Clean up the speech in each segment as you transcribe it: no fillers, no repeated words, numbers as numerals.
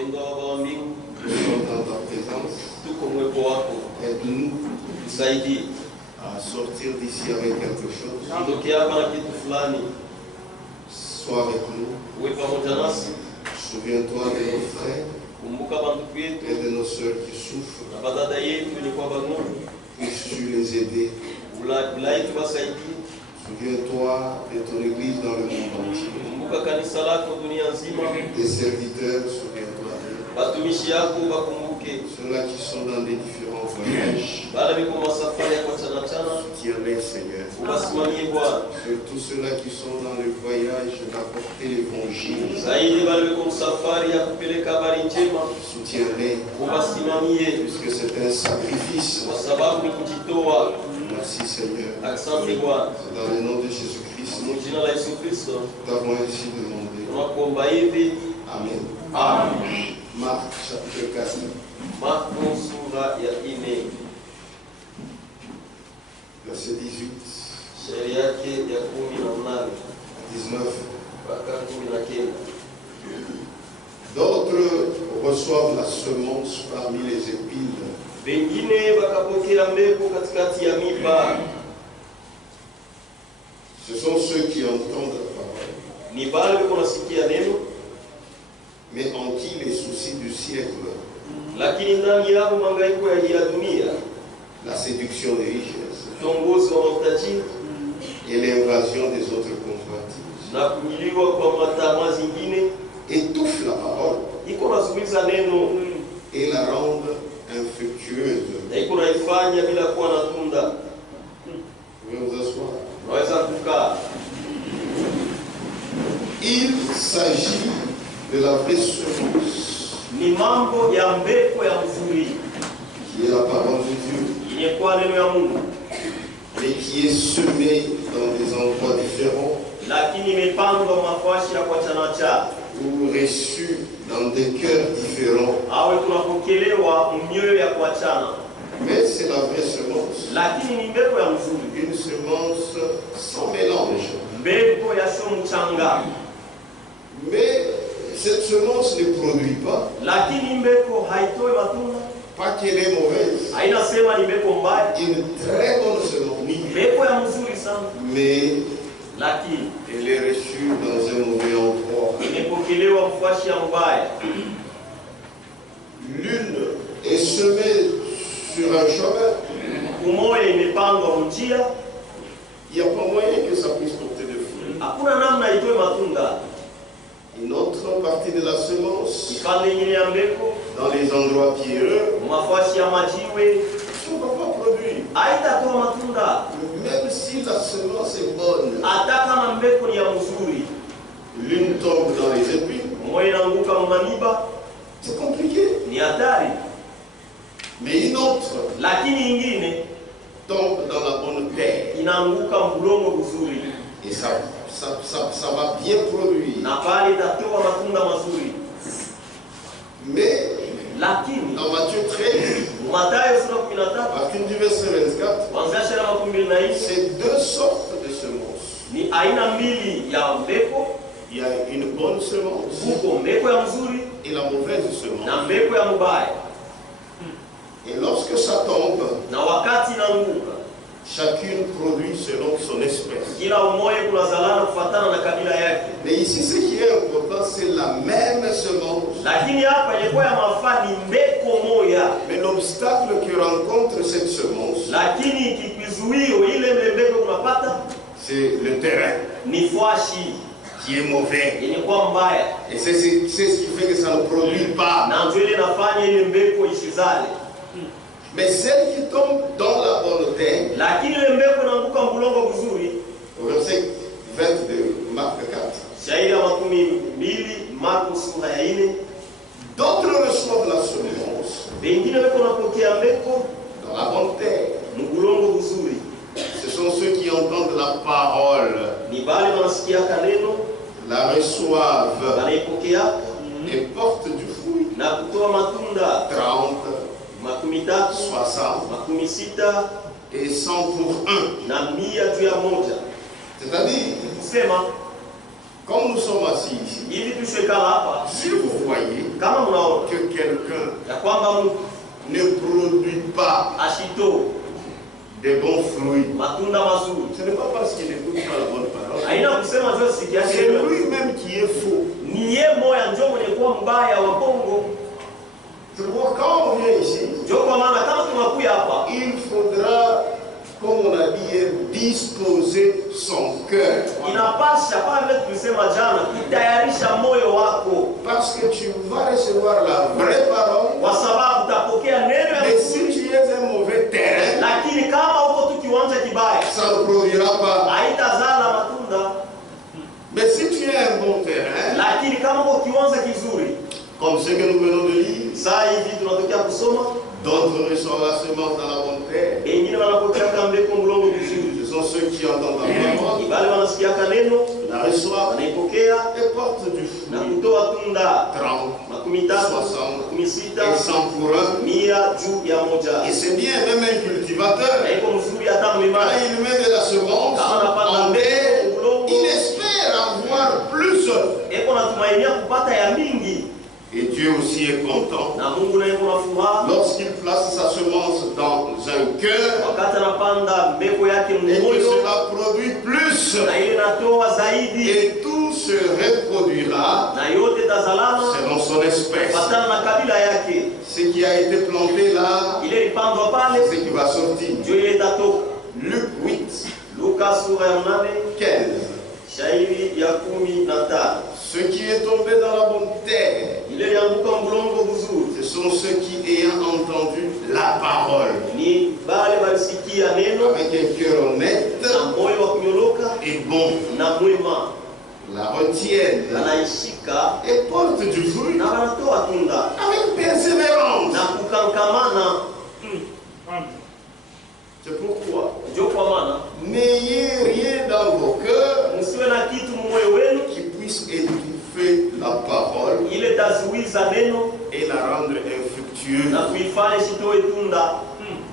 Mpendwa Baba wa mbingu, nous sommes dans ta présence. tuko uwepo wako, Aide-nous tusaidie à sortir d'ici avec quelque chose. tutoke hapa na kitu fulani. Sois avec nous. Uwe pamoja nasi, Souviens-toi de nos frères kumbuka bandugu et yetu de nos sœurs qui souffrent. na badada yetu wenye kwa bagonjwa, Puisses-tu les aider. ulai tuwasaidie. Souviens-toi de ton Église dans le monde entier. Kumbuka kanisa lako dunia nzima, Tes serviteurs, souviens-toi d'eux. batumishi yako bakumbuke, Ceux-là qui sont dans des différents voyages. bala biko masafari ya kuachana chana, Soutiens-les, Seigneur. ubasimamie Bwana. Surtout ceux-là qui sont dans le voyage d'apporter l'évangile. Zaidi bala biko msafari ya kupeleka habari njema, Soutiens-les. ubasimamie, Puisque c'est un sacrifice. kwa sababu ni kujitoa. Merci, Seigneur. Asante Bwana, C'est dans le nom de Jésus-Christ. mu jina la Yesu Kristo Nous avons ainsi demandé. tunakuomba hivi. Amen. Amen. Marc chapitre 4, Marko sura ya 4 verset 18 shairi yake ya 18 à 19. mpaka 19. D'autres reçoivent la semence parmi les épines. Wengine wakapokea mbegu katikati ya miba, Ce sont ceux qui entendent la parole, ni bale beko nasikia neno, mais en qui les soucis du siècle, lakini ndani yao mangaiko ya dunia, la séduction des richesses utongozi wa matajiri et l'invasion des autres convoitises na kunyiliwa kwa matamaa zingine étouffent la parole iko nazuiza neno et la rendent infructueuse. na iko naifanya bila kuwa na tunda. Vous pouvez vous asseoir. Naweza kukaa. Il s'agit de la vraie semence, Ni mambo ya mbeko ya mzuri qui est la parole de Dieu, yenye kuwa neno ya Mungu, mais qui est semée dans des endroits différents lakini imepandwa mafashi ya kuachana cha ou reçue dans des cœurs différents. awe tunapokelewa mioyo ya kuachana, Mais c'est la vraie semence, lakini ni mbeko ya mzuri, une semence sans mélange. mbeko ya sio mchanga, Mais cette semence ne produit pas, lakini mbeko haitoi matunda. pas qu'elle est mauvaise, Haina sema ni mbeko mbaya, une très bonne ni semence, mbeko ya mzuri sana, mais lakini elle est reçue dans un mauvais endroit. imepokelewa mfashi ya mbaya. L'une est semée sur un chemin, Umoja imepandwa njia, il n'y a pas moyen que ça puisse porter de fruits. hakuna namna itoe matunda. Une autre partie de la semence, Ipande nyingine ya mbeko dans les endroits pierreux, mafashi ya majiwe ça ne va pas produire. haitatoa matunda, Même si la semence est bonne, hata kama mbeko ni ya mzuri. l'une tombe dans les épines, Umoja inaanguka mmaniba, c'est compliqué. ni hatari, Mais une autre lakini ingine tombe dans la bonne terre. inaanguka mlongo mzuri, Et ça va bien produire. na pale itatoa matunda mazuri. Mais Lakini dans Matthieu 13, Mathayo sura 13 à partir du verset 24, kuanzia shairi ya 24 c'est deux sortes de semences. ni aina mbili ya mbeko, Il y a une bonne semence huko mbeko ya mzuri et la mauvaise semence. na mbeko ya mbaya. Et lorsque ça tombe, Na wakati inaanguka, chacune produit selon son espèce. kila umoja kunazalana kufatana na kabila yake. Mais ici, ce qui est important, c'est la même semence. Lakini hapa ilikuwa ya mafaa ni mbeko moja, Mais l'obstacle que rencontre cette semence, lakini kikizuio ile mbeko unapata c'est le terrain ni fwashi qui est mauvais. yenye kuwa mbaya, Et c'est ce qui fait que ça ne produit pas. na ndio ile inafanya ile mbeko isizale. Mais celle qui tombe dans la bonne terre, Lakini ile mbeko inaanguka mlongo vizuri, au verset 22, Marc 4, shairi ya 12 Marko sura ya 4, d'autres reçoivent la semence wengine weko napokea mbeko dans la bonne terre. mgulongo vizuri, Ce sont ceux qui entendent la parole, ni bale wanasikiaka neno, la reçoivent wanaipokea et portent du fruit. na kutoa matunda 30, 30, 60 60 et 100 pour un. na 100 juu ya moja. C'est-à-dire, Kusema comme nous sommes assis ici, hivi tushekala hapa, si vous voyez, kama mnaona kwamba mtu ne produit pas ashito des bons fruits, matunda mazuri, ce n'est pas parce qu'il n'écoute pas la bonne parole. haina kusema ndio sikia C'est lui-même qui est faux. ni yeye moya ndio mwenye kuwa mbaya wa bongo. C'est pourquoi quand on vient ici, Ndio kwa maana kama tunakuja hapa, il faudra, comme on a dit hier, disposer son cœur. inapasha kama vile tulisema jana, kutayarisha moyo wako, Parce que tu vas recevoir la vraie parole. kwa sababu utapokea neno ya Mais Mungu. si tu es un mauvais terrain, Lakini kama uko tu kiwanja kibaya, ça ne produira pas. haitazala matunda. Mais si tu es un bon terrain, Lakini kama uko kiwanja kizuri, comme ce que nous venons de lire, saa hivi tunatokea kusoma, d'autres reçoivent la semence dans la bonne terre. wengine wanapokea kambeko mlongo vizuri, Ce sont ceux qui entendent la parole, wale wanasikiaka neno, la reçoivent wanaipokea et portent du na fruit. kutoa tunda 30 makumi tatu, 60 makumi sita, et 100 pour un. 100 juu ya moja. Et c'est bien, même un cultivateur, Na iko mzuri hata quand mlimani, il met de la semence kama anapanda en terre, mbegu mlongo, il espère avoir plus. iko natumainia kupata ya mingi, Et Dieu aussi est content na Mungu naye kuna furaha lorsqu'il place sa semence dans un cœur wakati anapanda mbegu yake et que mmoyo, cela produit plus. na ile natoa zaidi, Et tout se reproduira na yote tazalana selon son espèce. kufatana na kabila yake. Ce qui a été planté là, Ile lipandwa pale c'est ce qui va sortir. ndio ile itatoka. Luc 8, Luka sura ya 8 15. shairi ya 15. Ce qui est tombé dans la bonne terre, Ile ilianguka mlongo vizuri, ce sont ceux qui, ayant entendu la parole, ni bale balisikia neno avec un cœur honnête na moyo wa kunyoloka et bon, na mwema, la retiennent anaishika et portent du fruit na wanatoa tunda avec persévérance. na kukankamana. C'est pourquoi Ndio kwa maana n'ayez rien dans vos cœurs msiwe na kitu mmoyo wenu qui puisse étouffer la parole ile tazuiza neno et la rendre infructueuse. na kuifanya isitoe tunda.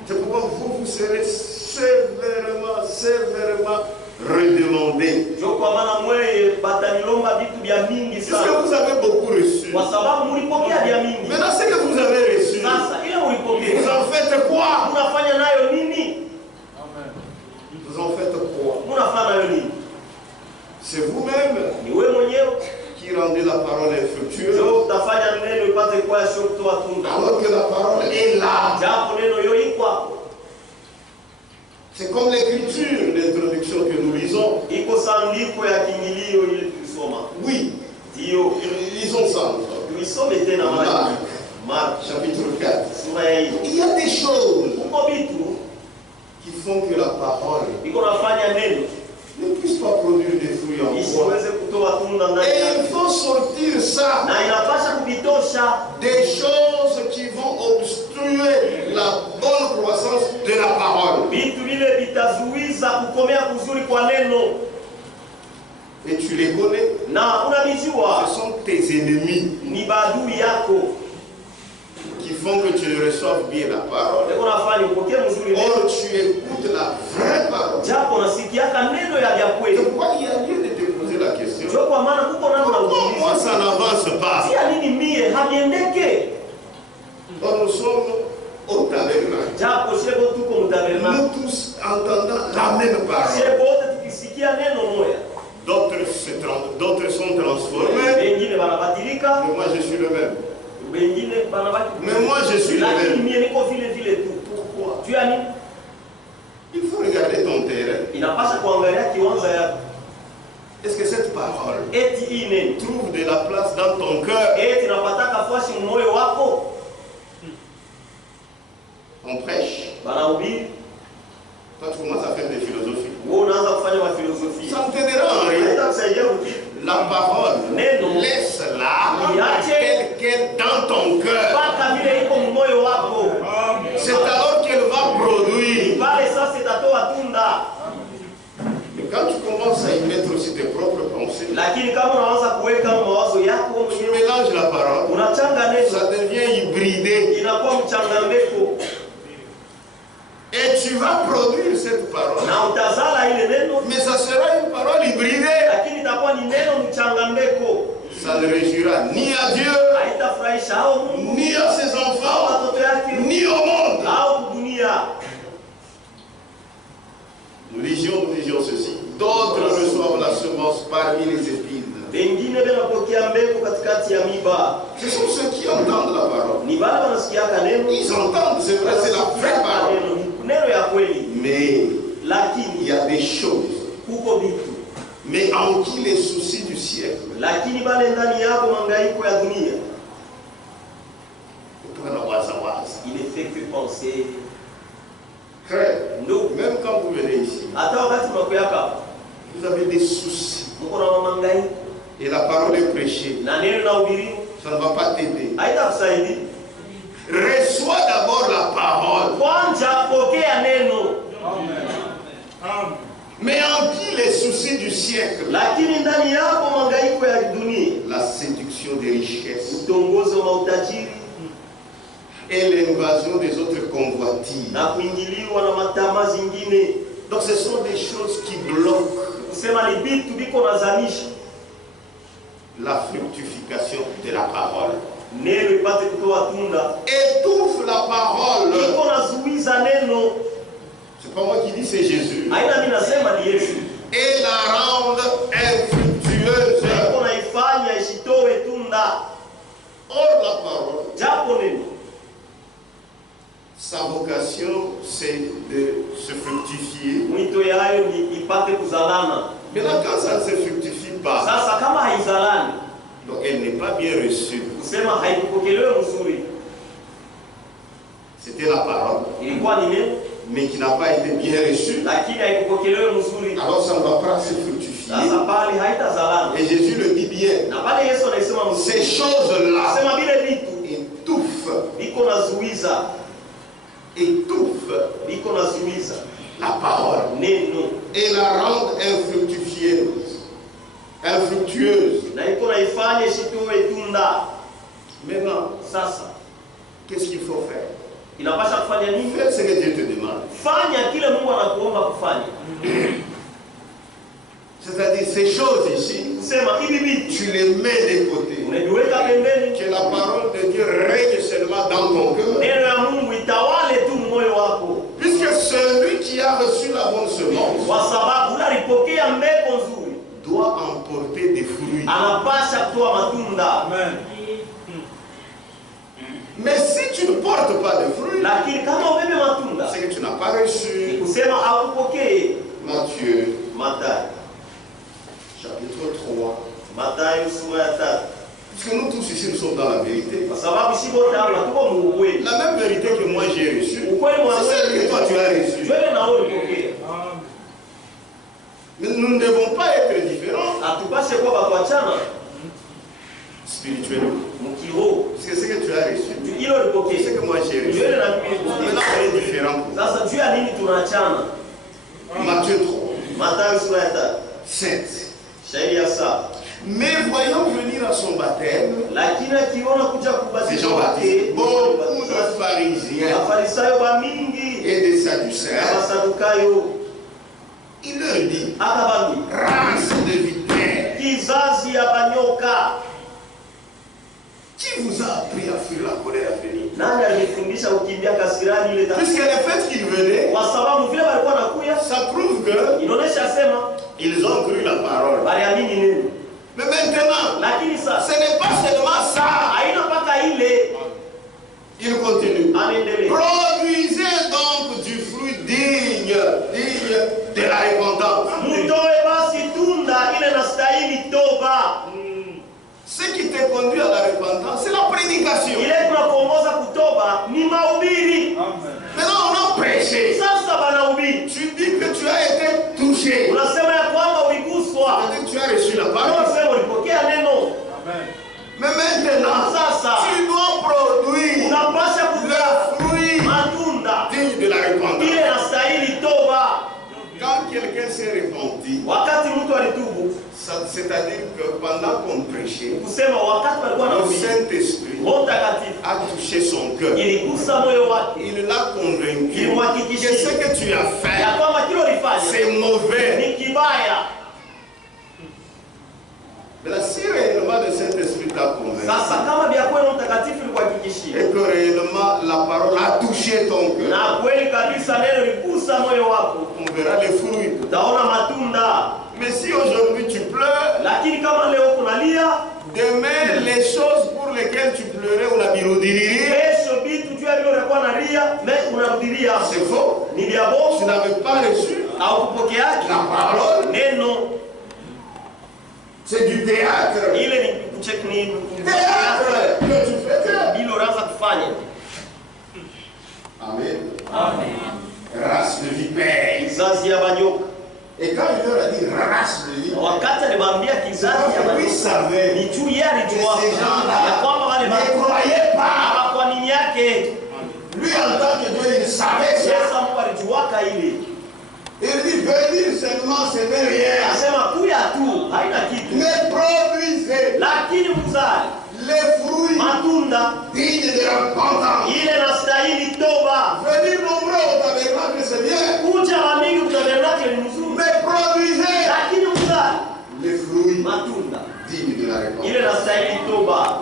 C'est pourquoi vous serez sévèrement redemandé. Ndio kwa maana mweye batanilomba vitu vya mingi Puisque sana, vous avez beaucoup reçu. kwa sababu mulipokea vya mingi. Maintenant, ce que vous avez reçu, Sasa ile vous mulipokea en faites quoi? unafanya nayo nini? Vous en faites quoi? Unafanya nayo nini? C'est vous-même Ni wewe mwenyewe qui rendez la parole infructueuse, ndio utafanya neno ipate kuwa sio kutoa tunda, alors que la parole est là. japo neno hiyo iko hapo. C'est comme l'écriture d'introduction que nous lisons. Iko sandiko ya kiingilio ile tulisoma, Oui, ndio lisons ça. tuisome tena mara Mark Chapitre 4. sura ya hiyo. Il y a des choses Uko vitu qui font que la parole iko nafanya neno ne puisse pas produire des fruits en moi. isiweze kutoa tunda ndani Et yake, il faut sortir ça. na inapasha kuvitosha Des choses qui vont obstruer la bonne croissance de la parole. vitu vile vitazuiza kukomea kuzuri kwa neno, Et tu les connais. na unavijua Ce sont tes ennemis ni badui yako. qui font que tu reçoives bien la parole. Iko nafanya upokee mzuri neno, Or, tu écoutes la vraie parole. japo unasikiaka neno ya vya C'est kweli. pourquoi il y a lieu de te poser la question. Ndio kwa maana kuko namna Pourquoi moi ujiulize, ça n'avance pas? tia nini mie haviendeke, Or, nous sommes au tabernacle. japo shebo tuko mtabernakulo, Nous tous entendant la même parole. shebo wote tukisikia neno moya. D'autres sont transformés. Wengine banabadilika, Mais moi, je suis le même. wengine banabaki, Mais moi, je suis le lakini même. mie niko vile vile tu. Pourquoi? Juu ya nini? Il faut regarder ton terrain. Inapasha kuangalia kiwanja yako, Est-ce que cette parole eti hii neno trouve de la place dans ton cœur? eti napataka fwashi moyo wako. On prêche. Banahubiri, Toi, tu commences à faire des philosophies. wewe unaanza kufanya mafilosofia, Ça ne t'aidera en rien. haitakusaidia kitu. La parole, Neno. laisse-la Iache. telle qu'elle dans ton cœur. Mpaka vile iko moyo wako, C'est alors qu'elle va produire. pale sasa itatoa tunda. Mais quand tu commences à y mettre aussi tes propres pensées, Lakini kama unaanza kuweka mawazo yako tu mwenyewe, mélanges la parole, unachanga neno, ça devient hybridé. inakuwa mchanganyiko, Et tu vas produire cette parole. na utazala ile neno, Mais ça sera une parole hybridée. lakini itakuwa ni neno mchanganyiko, Ça ne réjouira ni à Dieu, haitafurahisha hao Mungu ni à ses enfants, D'autres reçoivent la semence parmi les épines. Wengine wanapokea mbegu katikati ya miba. Ce sont ceux qui entendent la parole. Ni wale wanasikiaka neno. Ils entendent, c'est vrai, c'est la vraie parole. Neno ya kweli. Mais lakini il y a des choses. Kuko vitu. Mais en qui les soucis du siècle. Lakini bale ndani yako mangaiko ya dunia. Il ne fait que penser. Frère, même quand vous venez ici, vous avez des soucis. Et la parole est prêchée. Ça ne va pas t'aider. Reçois d'abord la parole. Mais en qui les soucis du siècle? La séduction des richesses. Et l'invasion des autres convoitises. Donc ce sont des choses qui bloquent la fructification de la parole. Étouffe la parole. C'est pas moi qui dis, c'est Jésus. Et la rende infructueuse. Or la parole, sa vocation, c'est de se fructifier. Mais là, quand ça ne se fructifie pas, donc elle n'est pas bien reçue. C'était la parole, mais qui n'a pas été bien reçue. Alors ça ne va pas se fructifier. Et Jésus le dit bien. Ces choses-là étouffe la parole et la rend infructueuse. Maintenant, qu'est-ce qu'il faut faire? Fais ce que Dieu te demande. C'est-à-dire ces choses ici, tu les mets de côté. Que la parole de Dieu règne seulement dans ton cœur. Puisque celui qui a reçu la bonne semence doit emporter des fruits. Amen. Mais si tu ne portes pas de fruits, c'est que tu n'as pas reçu. Matthieu chapitre 3. Puisque nous tous ici nous sommes dans la vérité. La même vérité que moi j'ai reçue, c'est celle que toi tu as reçue. Mais nous ne devons pas être différents spirituellement. Parce que ce que tu as reçu, c'est ce que moi j'ai reçu. Maintenant on est différents. Matthieu 3. 7. Mais voyant venir à son baptême, c'est Jean-Baptiste, beaucoup de pharisiens et des sadducéens, il leur dit, race de vipères, qui vous a appris à fuir la colère à venir? Puisque le fait qu'ils venaient, ça prouve que ils ont cru la parole. Mais maintenant, ce n'est pas seulement ça. Il continue. Produisez donc du fruit digne de la repentance. Ce qui te conduit à la repentance, c'est la prédication. Maintenant, on a prêché. Tu dis que tu as été touché. Tu as reçu la parole. Mais maintenant, tu dois produire le fruit digne de la repentance. Quand quelqu'un s'est repenti, c'est-à-dire que pendant qu'on prêchait, le Saint-Esprit a touché son cœur. Il l'a convaincu que ce que tu as fait, c'est mauvais. Mais là, si réellement le Saint-Esprit t'a convaincu, et que réellement la la parole a touché ton cœur, na kweli kabisa neno ligusa moyo wako, on verra les fruits. utaona matunda. Mais si aujourd'hui tu pleures, Lakini kama leo kunalia, demain les choses pour lesquelles tu pleurais ou la birodiririe, kesho vitu juu ya vile unakuwa nalia, unarudilia. c'est faux. Ni vya Tu bongo n'avais pas reçu au kupokeaji la parole. neno. C'est du théâtre. Ile ni kuchekni Théâtre que tu fais. bilo raza kufanya. Amen. Amen. Race de vipère. Kizazi ya banyoka. Et quand il leur a dit race de vipère, Wakati alimwambia kizazi ya lui banyoka, savait ni juu yeye alijua que ces gens-là ya kwamba wale ne croyaient pas. kwa nini yake Lui en tant que Dieu, il savait ça. Yesu Mungu alijuaka ile. Il dit venir seulement, ce n'est rien. Anasema kuya tu haina kitu, Mais produisez lakini mzali les fruits matunda dignes de repentance. ile nastahili toba. Venir nombreux au tabernacle, c'est bien. Kuja wa mingi kutabernakle ni mzuri, Mais produisez lakini mzali les fruits matunda dignes de la repentance. ile nastahili toba.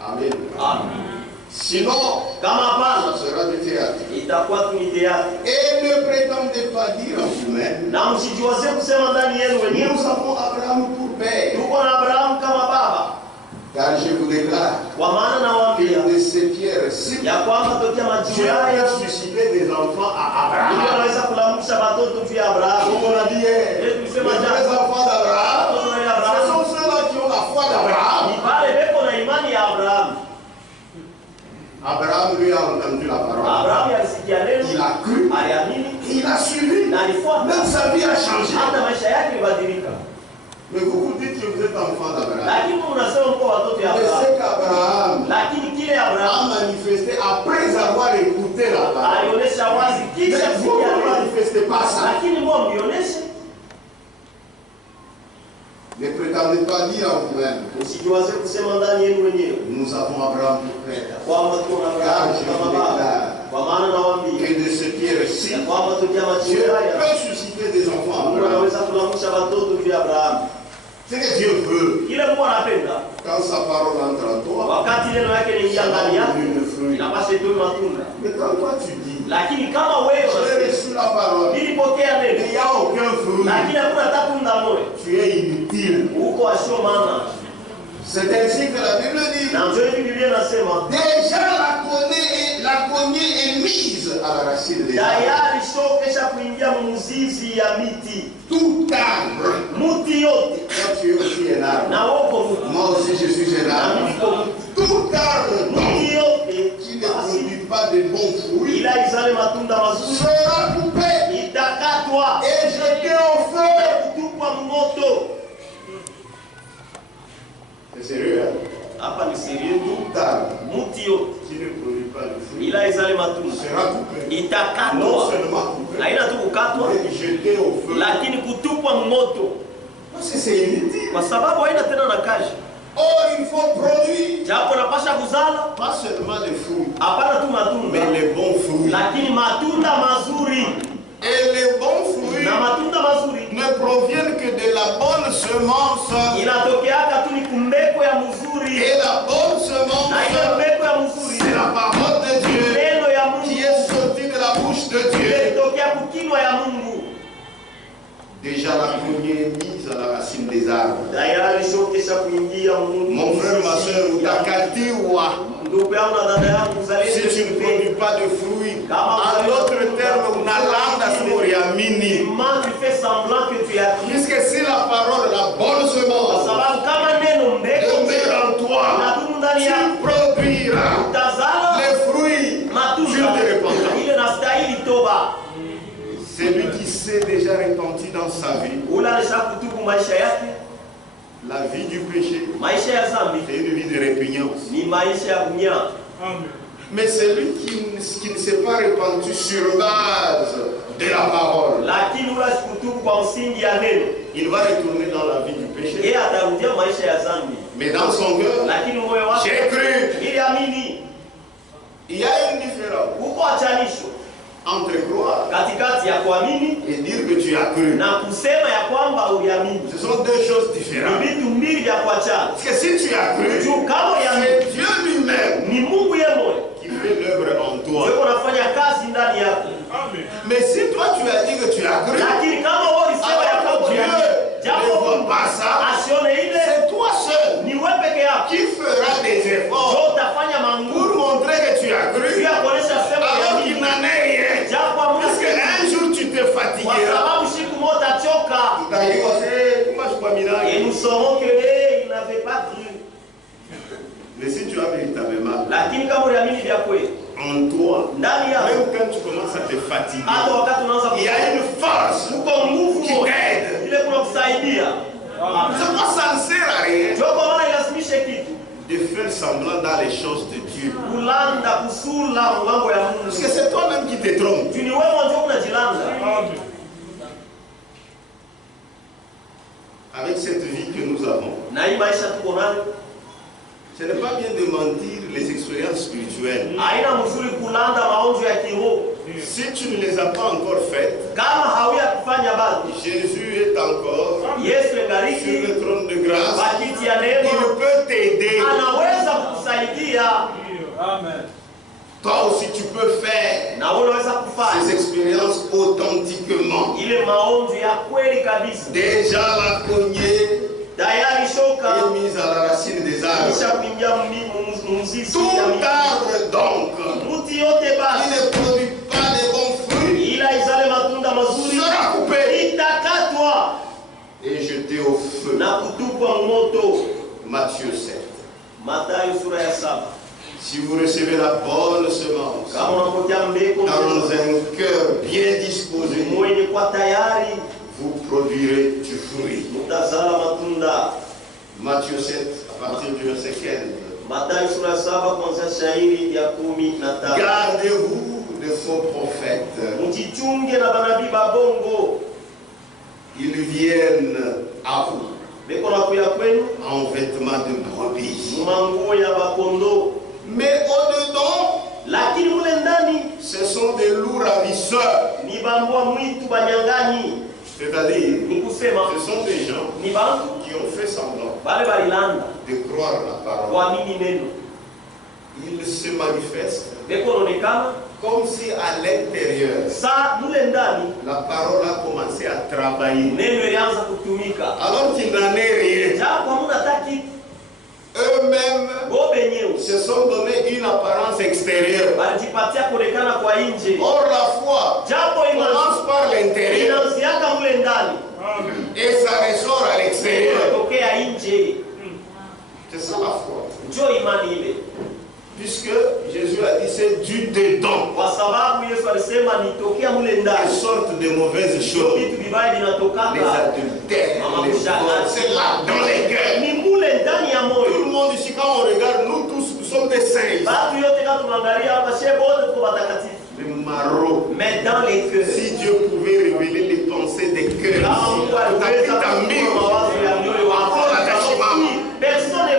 Amen. Amen. Sinon, Kama hapana ça sera du théâtre. itakuwa tu ni teatro. Et ne prétendez pas dire en vous-même, Na msijiwazie kusema ndani yenu wenyewe nous avons Abraham pour père. tuko na Abrahamu kama baba, Car je vous déclare kwa maana nawaambia que de ces pierres-ci, ya kwamba tokea majibu Dieu haya a suscité des enfants à Mungu Abraham. anaweza kulamusha watoto juu ya Abrahamu. Comme on a dit hier, les vrais enfants d'Abraham, ce sont ceux-là qui ont la foi d'Abraham. Ni pale beko na imani ya Abrahamu. Abraham lui a entendu la parole. Abrahamu alisikia neno, Il a cru, aliamini il a suivi. na alifuata, Même sa vie a changé. hata maisha yake ilibadilika. Mais vous vous dites que vous êtes enfant d'Abraham. Lakini mnasema mko watoto ya Mais Abrahamu. c'est qu'Abraham Lakini kile a Abrahamu manifesté après avoir écouté la parole. alionyesha wazi kisha Mais vous kusikia ne neno. manifestez pas ça. Lakini mwa mlionyeshe, Ne prétendez pas dire en vous-même, usijiwaze kusema ndani yenu wenyewe nous avons Abraham pour père. kwamba tuko na Abrahamu kama baba, kwa maana nawaambia Et de ce pierre-ci, ya kwamba tokea Dieu majibu haya peut susciter des enfants à Mungu Abraham. anaweza kulamusha watoto juu ya Abrahamu. C'est que Dieu veut. Kile Mungu anapenda Quand sa parole entre en toi, wakati neno yake linaingia ça va ndani yako donner le fruit. inapasha itoe matunda. Mais quand toi tu dis, Lakini kama wewe j'ai unasema reçu la parole, nilipokea mais il neno n'y a aucun fruit, lakini hakuna hata tunda moja, tu es inutile. uko asio maana. C'est ainsi que la Bible dit. Na ndio hivi Biblia inasema Déjà la cognée est mise à la racine des arbres. tayari shokesha kuingia mzizi ya miti, Tout arbre. muti yote. Toi tu es aussi un arbre. Na woko muti, Moi aussi je suis un na arbre. mimi niko muti. Tout arbre Muti yote qui ne produit pas de bons fruits ila izale matunda mazuri sera coupé itakatwa et jeté au feu. kutupwa moto. C'est sérieux, hein? Hapa ni serious tu. Tout arbre Muti yote qui ne produit pas de fruits ila izale matunda sera coupé. Non itakatwa, seulement coupé, haina tu kukatwa, mais jeté au feu. lakini kutupwa moto, Parce que c'est inutile. kwa sababu haina tena na kazi. Or, il faut produire Japo napasha kuzala, pas seulement des fruits, hapana tu matunda, mais les bons fruits. lakini matunda mazuri. Et les bons fruits Na matunda mazuri ne proviennent que de la bonne semence. inatokeaka tu ni kumbeko ya mzuri, Et la bonne na ile semence, mbeko ya mzuri c'est la parole de Dieu neno ya qui Mungu est sortie de la bouche de Dieu. ilitokea kukinwa ya Mungu. Déjà la cognée est mise à la racine des arbres. Tayari shokesha kuingia Mungu. Mon frère, ma soeur, utakatiwa. Ndugu yangu na dada yangu, Si uzalete tu ne kupe. produis pas de fruits, en d'autres termes, unalanda simoriamini. Comment tu fais semblant que tu as pris? Puisque si la parole, la bonne Kwa semence, sababu kama neno mbeko demeure en toi, inadumu ndani yako, tu produiras utazala les fruits dignes matunda de repentance. ile nastahili toba. Celui qui s'est déjà repenti dans sa vie, Ule alishakutubu maisha yake, la vie du péché, maisha ya zambi c'est une vie de répugnance. ni maisha ya kunya. Mais celui qui ne s'est pas repenti sur base de la parole, Lakini ule asikutubu kwa msingi ya neno, il va retourner dans la vie du péché. yeye atarudia maisha ya zambi. Mais dans son cœur, Lakini moyo wake j'ai cru. iliamini. Il y a une différence Huko achanisho entre croire katikati ya kuamini et dire que tu as cru. na kusema ya kwamba uliamini. Ce sont deux choses Ni différentes. vitu mbili vya kuachana. Parce que si tu as cru, Juu kama uliamini c'est Dieu lui-même ni Mungu yeye mmoja qui Mais si tu as véritablement lakini kama unaamini vya kweli en toi, ndani yako, même quand tu commences à te fatiguer, hata wakati unaanza il y a une force uko nguvu qui t'aide. ile kunakusaidia. C'est pas, ça ne sert à rien Ndio kwa maana ilazimishe kitu de faire semblant dans les choses de Dieu. kulanda kusula mambo ya Mungu. Parce que c'est toi-même qui te trompes. Tu ni wewe ndio unajilanda. Avec cette vie que nous avons, Na hii maisha tuko nayo, ce n'est pas bien de mentir les expériences spirituelles. haina mzuri kulanda maonjo ya kiroho Si tu ne les as pas encore faites, kama hauya kufanya bado. Jésus est encore Yesu sur engariki le trône de grâce. bakiti ya Il neema, peut t'aider. anaweza kukusaidia Amen. Toi aussi, tu peux faire na wewe unaweza ces kufanya expériences authentiquement. ile maonjo ya kweli kabisa. Déjà la cognée Tayari shoka est mise à la racine des arbres. kisha kuingia mzizi Tout ya miti. arbre donc Muti yote qui basi ne produit pas les bons fruits ila izale matunda mazuri sera coupé itakatwa et jeté au feu. na kutupwa moto. Matthieu 7. Mathayo sura ya 7. Si vous recevez la bonne semence Kama unapokea mbegu dans un cœur bien disposé, mwenye kwa tayari, vous produirez du fruit. mtazala matunda. Matthieu 7, à partir du verset 15. Mathayo sura ya 7 kuanzia shairi ya 15. Gardez-vous de faux prophètes. Mjichunge na banabii babongo, Ils viennent à vous beko na kuya kwenu en vêtements de brebis. manguo ya bakondo, Mais au-dedans, lakini mule ndani ce sont des loups ravisseurs. ni bambwa mwitu banyang'anyi. C'est-à-dire, Ni kusema ce sont des gens ni bantu qui ont fait semblant bale balilanda de croire la parole. kuamini neno, Ils se manifestent beko naonekana comme si à l'intérieur, saa mule ndani la parole a commencé à travailler. neno ilianza kutumika, Alors qu'il n'en est rien. japo hamuna hata kitu. Eux-mêmes Bo benyewe se sont donné une apparence extérieure. balijipatia kuonekana kwa nje, Or, la foi japo commence par l'intérieur inaanziaka mule ndani et ça ressort à l'extérieur. inatokea nje. C'est ça la foi. Njo imani ile, Puisque Jésus a dit c'est du dedans. kwa sababu Yesu alisema nitokea mule Elles ndani, sortent de mauvaises choses. vitu vibaya Les vinatokaka adultères, les vols, c'est là dans les cœurs. ni mule ndani ya Tout le moyo. monde ici, quand on regarde, nous tous, nous sommes des saints. Batu yote kama tunaangalia hapa, shehe wote tuko watakatifu, Les marauds. mais dans les cœurs, Si Dieu pouvait révéler les pensées des cœurs, kama Mungu aliweza kujua mawazo ya mioyo wako, personne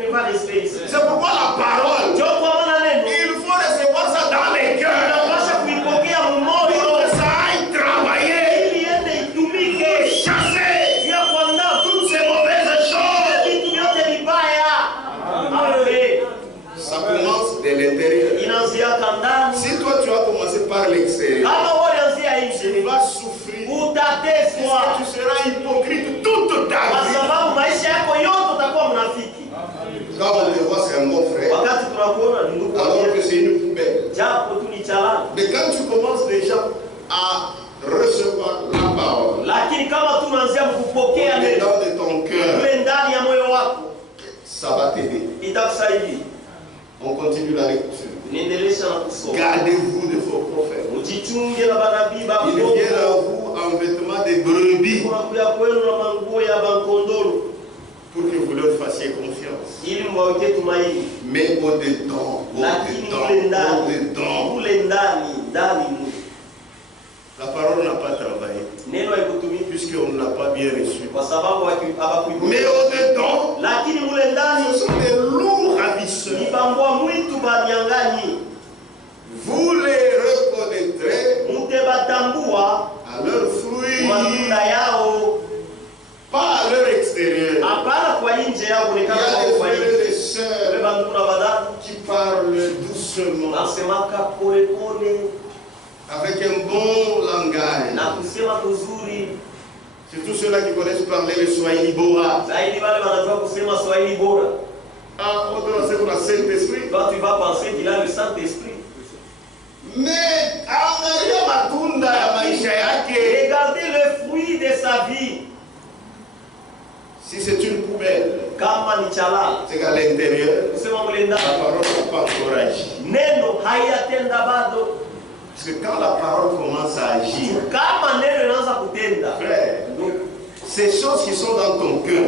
ne va rester ici. c'est pourquoi la parole, Njo kwa maana neno il faut recevoir ça dans les cœurs. tunapasha kuipokea Pour mumoyo que ça aille travailler, ili iende itumike, chasser jia kuandaa toutes ces mauvaises choses. vitu vyote vibaya. Amen. Ça commence de l'intérieur. Inaanziaka ndani. Si toi tu as commencé par l'extérieur, Kama wewe ulianzia tu nje, vas souffrir. utateswa, Tu seras hypocrite toute ta kwa vie. sababu maisha yako yote utakuwa mnafiki. Quand on te voit, c'est un bon frère, Wakati tunakuona ni ndugu wa alors que Yesu, c'est une poubelle. japo tu ni chalani, Mais quand tu commences déjà à recevoir la parole, lakini kama tunaanzia kupokea neno dedans de ton cœur, kule ndani ya moyo wako, ça va t'aider. itakusaidia. On continue la lecture. Niendelesha na kusoma. Gardez-vous de faux prophètes. Mjichunge na banabii Ils babongo, viennent à vous en vêtements de brebis unakuya kwenu na manguo ya bankondolo pour que vous leur fassiez confiance. ili mwaweke tumaini, Mais au-dedans, lakini kule au-dedans, ndani, au-dedans, kule ndani ndani la parole n'a pas travaillé neno haikutumiki puisqu'on ne l'a pas bien reçu. kwa sababu habakuipokea. Mais au-dedans, Lakini mule ndani ce sont des loups ni ravisseurs. bambwa mwitu banyang'anyi, Vous les reconnaîtrez mutebatambua à leurs fruits, matunda yao, pas à leur extérieur. hapana kwa nje yao Il y kuonekana a kwa des kwa frères nje. et des Wale sœurs bandugu na badada qui parlent doucement, nasemaka pole pole avec un bon langage. na kusema kuzuri Surtout ceux-là qui connaissent parler le Swahili Bora. zaidi, wale wanajua kusema Swahili bora. Ah, on doit c'est pour le Saint-Esprit. Toi tu vas penser qu'il a le Saint-Esprit. Mais angalia matunda ya maisha yake. Regardez le fruit de sa vie. Si c'est une poubelle, Kama ni chalala, c'est qu'à l'intérieur, kusema mule kutenda. La parole n'a pas encore agi. Neno hayatenda bado. Parce que quand la parole commence à agir, kama neno inaanza kutenda, frère, ces choses qui sont dans ton cœur,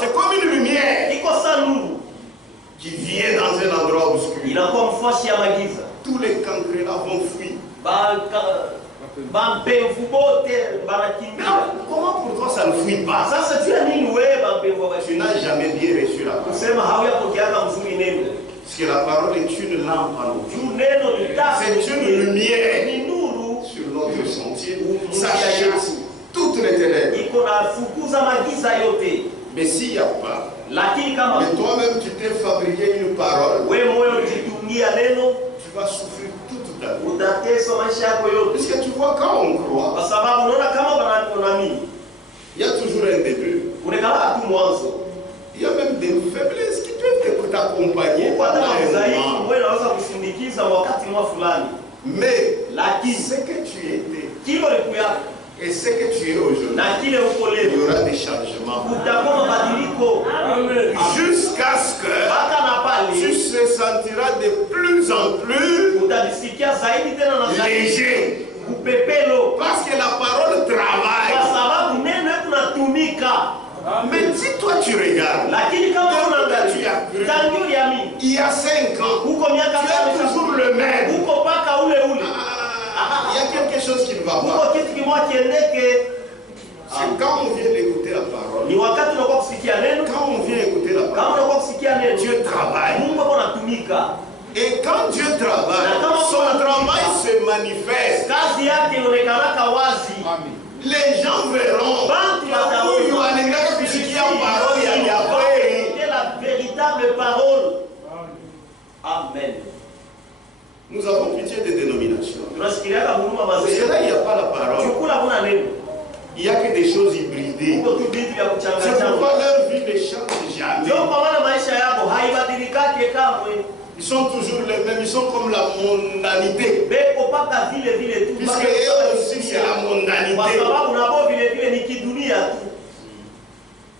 c'est comme une lumière qui vient dans un endroit obscur. Tous les cancrés là vont fuir. Comment pour toi ça ne fuit pas? Tu n'as jamais bien reçu la parole. Parce que la parole est une lampe à nos pieds. C'est une lumière sur notre sentier. Ça chasse toutes les ténèbres. Mais s'il n'y a pas, mais toi-même tu t'es fabriqué une parole, tu vas souffrir toute ta vie. Puisque tu vois, quand on croit, il y a toujours un début. Il y a même des faiblesses qui peuvent t'accompagner. Mais ce que tu étais et ce que tu es aujourd'hui, il y aura des changements. Jusqu'à ce que tu te sentiras de plus en plus léger. Parce que la parole travaille. Mais si toi tu regardes, il y a 5 ans, tu es toujours le même. Il y a quelque chose qui ne va pas. C'est quand on vient d'écouter la parole, quand on vient écouter la parole, Dieu travaille. Et quand Dieu travaille, son travail se manifeste. Les gens verront la véritable parole. Amen. Nous avons pitié des dénominations. Parce que là, il n'y a pas la parole. Il n'y a que des choses hybridées. C'est pourquoi leur vie ne change jamais. Ils sont toujours les mêmes, ils sont comme la mondanité. Puisque eux aussi c'est la mondanité.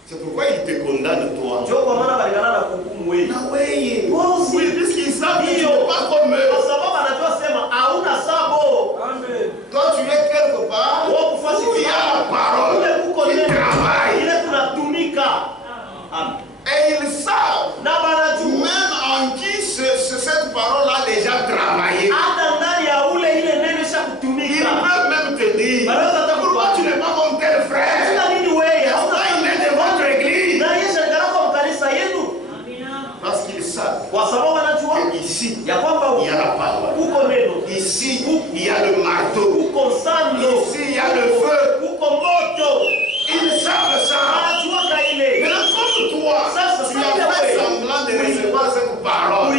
C'est pourquoi ils te condamnent toi. Oui, puisqu'ils savent que tu n'es pas comme eux. Quand tu es quelque part, où il y a la parole qui travaille. Et ils savent, même en qui cette parole a déjà travaillé. Ils peuvent même te dire, pourquoi tu n'es pas mon tel frère? Pourquoi il est de votre église? Parce qu'ils savent qu'ici, il y a la parole. Ici, il y a le marteau. Ici, il y a le feu. Ils savent ça. Mais comme toi, tu as fait semblant de recevoir cette parole et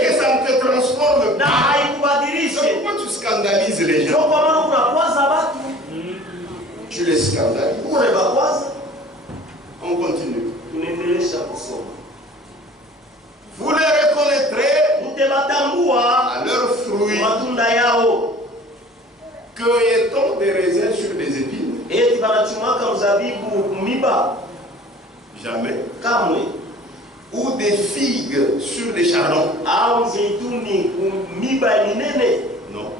que ça ne te transforme pas. Pourquoi tu scandalises les gens? Tu les scandalises. On continue. Vous les reconnaîtrez à leurs fruits. Cueille-t-on des raisins sur des épines? Jamais. Ou des figues sur des chardons? Non.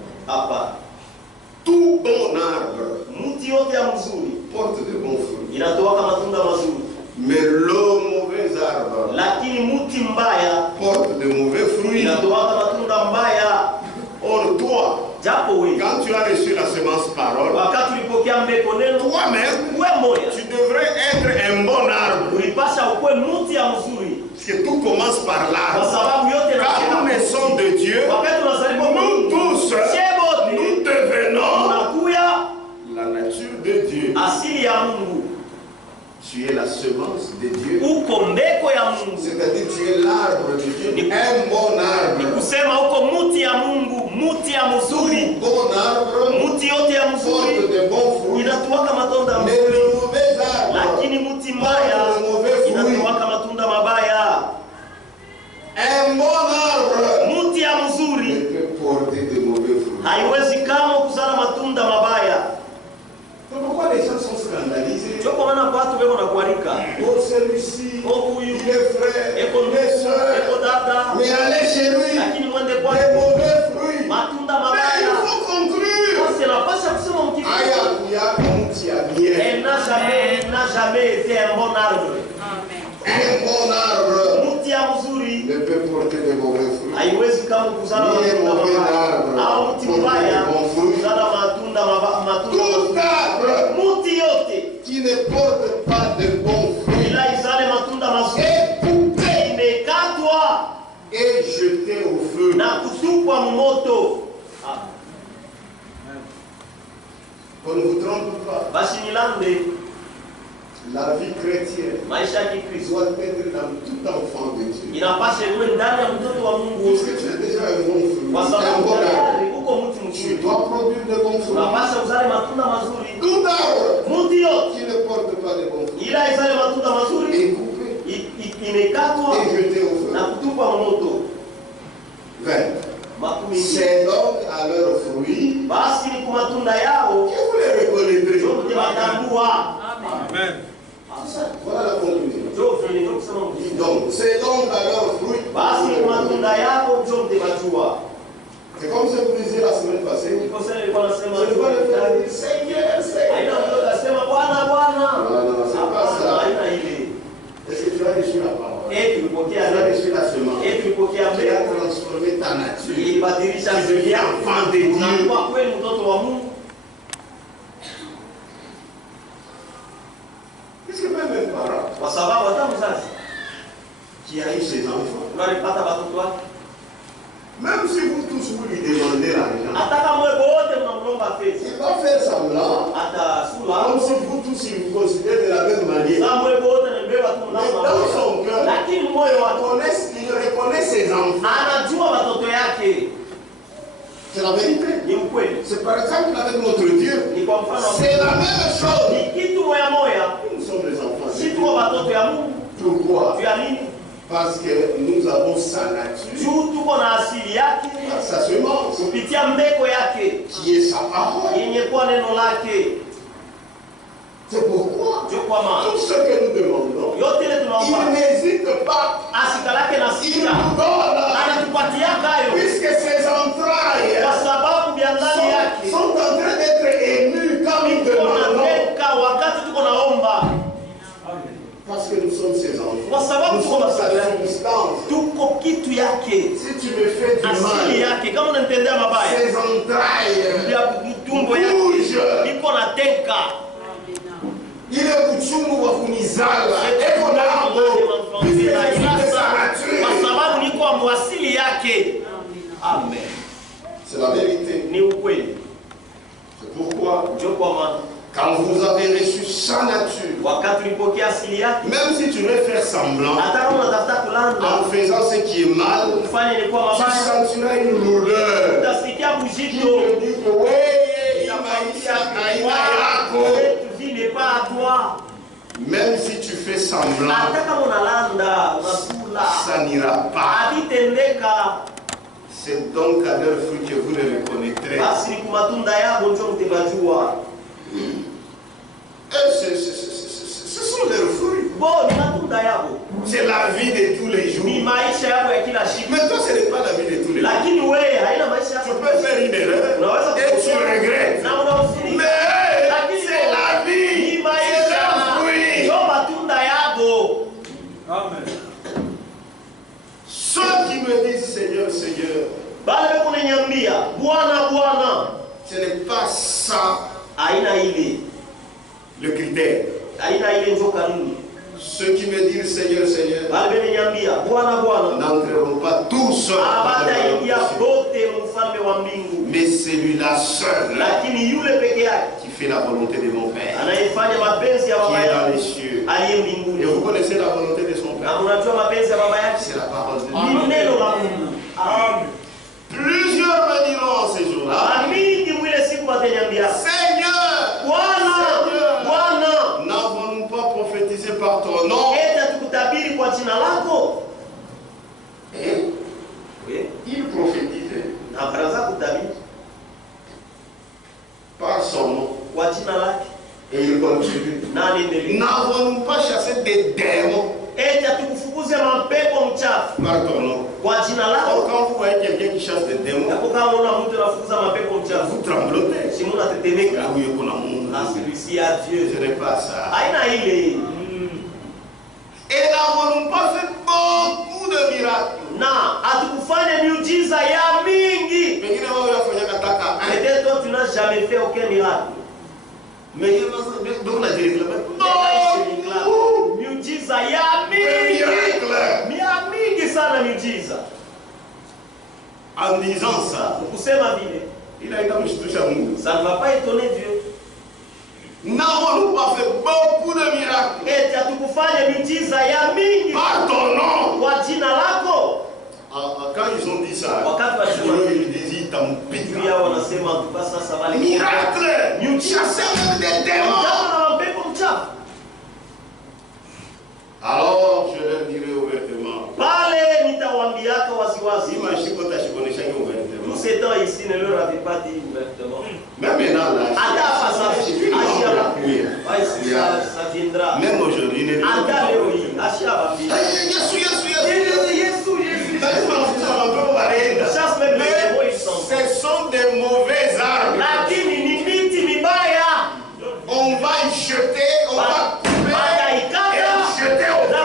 Tout bon arbre porte de bons fruits. Mais le mauvais arbre porte de mauvais fruits. Or toi, quand tu as reçu la semence parole, toi-même, tu devrais être un bon arbre. Parce que tout commence par l'arbre. Quand nous naissons de Dieu, nous tous, nous devenons la nature de Dieu. Tu es la semence de Dieu. C'est-à-dire tu es l'arbre de Dieu. Un bon arbre. Tout bon arbre porte de bons fruits. Mais le mauvais arbre porte de mauvais fruits. Un bon arbre ne peut porter de mauvais fruits. Pourquoi les gens sont scandalisés? Oh, celui-ci, il est frère, il est soeur, mais allez chez lui, des mauvais fruits. Mais il faut conclure. Elle n'a jamais été un bon arbre. Un bon arbre Muti ya mzuri ne peut porter de mauvais fruits. haiwezi kama kuzala matunda mabaya au mti mbaya kuzala matunda Tout arbre muti yote qui ne porte pas de bons fruits ila izale matunda mazuri est coupé imekatwa et jeté au feu. na kutupwa moto. Qu'on ne vous trompe pas. Basi nilande La vie chrétienne maisha ya Kikristo doit être dans tout enfant de Dieu. inapasha iwe ndani ya mtoto wa Mungu, Puisque tu es déjà un bon fruit, kwa un sababu bon arbre, tayari uko mti tu mzuri, dois produire de bons fruits. unapasha uzale matunda mazuri. Tout arbre Muti yote qui ne porte pas de bons fruits ila izale matunda mazuri est coupé imekatwa et jeté au na feu. kutupwa moto. 20. Makumi C'est donc à leurs fruits basi ni kwa matunda yao que vous les reconnaîtrez. ndio mtawatambua. Amen. Voilà la conclusion. Ndio vile ndio kusema mjini. Donc, c'est donc à leurs fruits. Basi ni kwa matunda yao ndio mtawajua. C'est comme ce que vous disiez la semaine passée. Niko sasa nilikuwa nasema Je ne vais pas le faire dire Seigneur, Seigneur. haina mtu akasema Bwana Bwana. Non, non, c'est pas ça. Haina ile. Est-ce que tu as reçu la parole? Tulipokea Tu as leo. reçu la semence. Tulipokea Tu as mbegu. transformé ta nature. Ilibadilisha Tu deviens enfant de Dieu. unakuwa kweli mtoto wa Mungu. Puisque même un parent Kwa sababu hata mzazi qui a eu ses enfants, unalipata watoto wake. même si vous tous vous lui demandez l'argent, Hata kama wewe wote mnamlomba pesa. il va faire semblant, Hata sura comme si vous tous il vous considérez de la même manière. kama wewe wote ni mbele watu Mais dans son cœur, lakini moyo wake il reconnaît ses enfants. anajua watoto yake. C'est la vérité. Ni ukweli. C'est par exemple avec notre Dieu. Ni kwa mfano C'est la même chose. ni kitu moya moya. Nous sommes des enfants. Si tuko watoto ya Mungu. Pourquoi? Tu nini? Parce que nous avons sa nature, Juu tuko na asili yake sa semence, kupitia mbeko yake qui est sa parole. yenye kuwa neno lake. C'est pourquoi Ndio kwa maana tout ce que nous demandons, yote ile il tunaomba n'hésite pas. asika lake na Il sika nous donne, anatupatia kayo puisque ses entrailles kwa sababu vya ndani yake sont en train d'être émues quand nous demandons. tunateka wakati tuko naomba, Parce que nous sommes ses enfants. kwa sababu Nous tuko sommes sa watoto yake, substance. tuko kitu yake, Si tu me fais du asili mal, yake. Kama unanitendea mabaya ses entrailles, vya tumbo yake iko na tenka ile uchungu wa kunizala, eko nabo, puisque je suis de sa kwa nature. sababu niko mwasili yake. Amen. C'est la vérité. Ni ukweli. C'est pourquoi, Ndio kwa maana quand vous avez reçu sa nature, wakati ulipokea asili yake, même si tu veux faire semblant, hata kama unatafuta kulanda en faisant ce qui est mal, ufanye ni kwa tu mabaya, sentiras une lourdeur utasikia qui bujito te dit que oui, maisha haina yako. tu n'est pas à toi. Même si tu fais semblant, Hata kama unalanda unasula ça n'ira pas. havitendeka, C'est donc à leur fruit que vous les reconnaîtrez. basi ni kwa matunda yao ndio mtebajua. Et ce sont leurs fruits. Bo ni matunda yao, C'est la vie de tous les jours. ni maisha yao ya kila siku. Mais toi, ce n'est pas la vie de tous les jours. Lakini wewe haina maisha Tu yako. peux faire une erreur Unaweza et tu kukosea regrettes. na unahuzunika. Mais Lakini c'est la vie. ni C'est maisha leurs fruits. ndio matunda yao. Amen. Ceux qui me disent Seigneur, Seigneur, Bale kunaniambia Bwana Bwana, ce n'est pas ça haina ile, le critère. haina ile ndio kanuni. Ceux qui me disent Seigneur, Seigneur, Bale benaniambia Bwana Bwana, n'entreront pas tous dans le abataingia royaume des cieux. bote mfalme wa mbingu, Mais celui-là seul lakini yule peke yake qui fait la volonté de mon Père, anayefanya mapenzi ya qui baba est dans yake les cieux. aliye Et mbinguni. vous connaissez la volonté de son Père. Na unajua mapenzi ya baba yake C'est la parole de ni Dieu. neno la Mungu. Amen. Plusieurs me diront ces jours-là, Mingi mwile siku bataniambia Seigneur, Bwana Bwana, n'avons-nous pas prophétisé par ton nom? eti tukutabiri kwa jina lako? Et Oui. il prophétisait Na baraza kutabiri par son nom. kwa jina lake Et il continue. na anaendelea. N'avons-nous pas chassé des démons Eti qui chasse des démons, vous tremblotez. Ah, celui-ci a Dieu. Ce n'est pas ça. Et n'avons pas fait beaucoup de miracles. Na atukufanya miujiza ya mingi. Pengine wewe unafanya kataka. Peut-être toi tu n'as jamais fait aucun miracle. Mais donc la direction. Miujiza ya mingi. Ya mingi sana miujiza. En disant ça, kusema vile, il a été mshtusha Mungu. Ça ne va pas étonner Dieu. N'avons pas fait beaucoup de miracles. Et atukufanya miujiza ya mingi. Par ton nom. Kwa jina lako. Quand ils ont dit ça, ils disaient tampika. Miracle. Chasser même des démons. Alors je leur dirai ouvertement. Tous ces temps ici ne leur avaient pas dit ouvertement. Même maintenant là, ça viendra. Même aujourd'hui, ce sont des mauvais arbres. On va y jeter, on va couper et jeter au feu.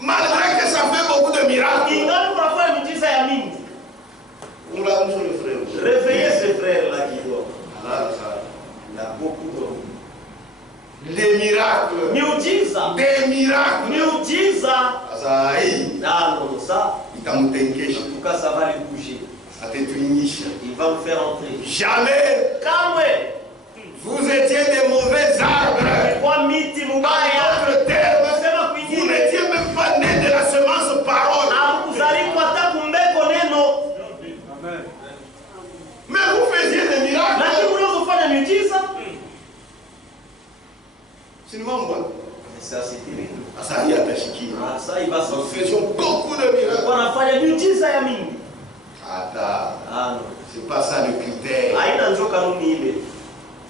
Malgré que ça fait beaucoup de miracles. On l'a mis sur le frère. Réveillez ce frère-là qui dort. Il y a beaucoup d'hommes. Des miracles. Des miracles. Ah non, ça. En tout cas, ça va les bouger. Il va me faire entrer. Jamais. Vous étiez des mauvais arbres. En d'autres termes, vous n'étiez même pas nés de la semence parole. Mais vous faisiez des miracles. Sinon, moi. Ça, c'est terrible. Ça, il va s'en faire. Nous faisions beaucoup de miracles. Ah non. C'est pas ça le critère.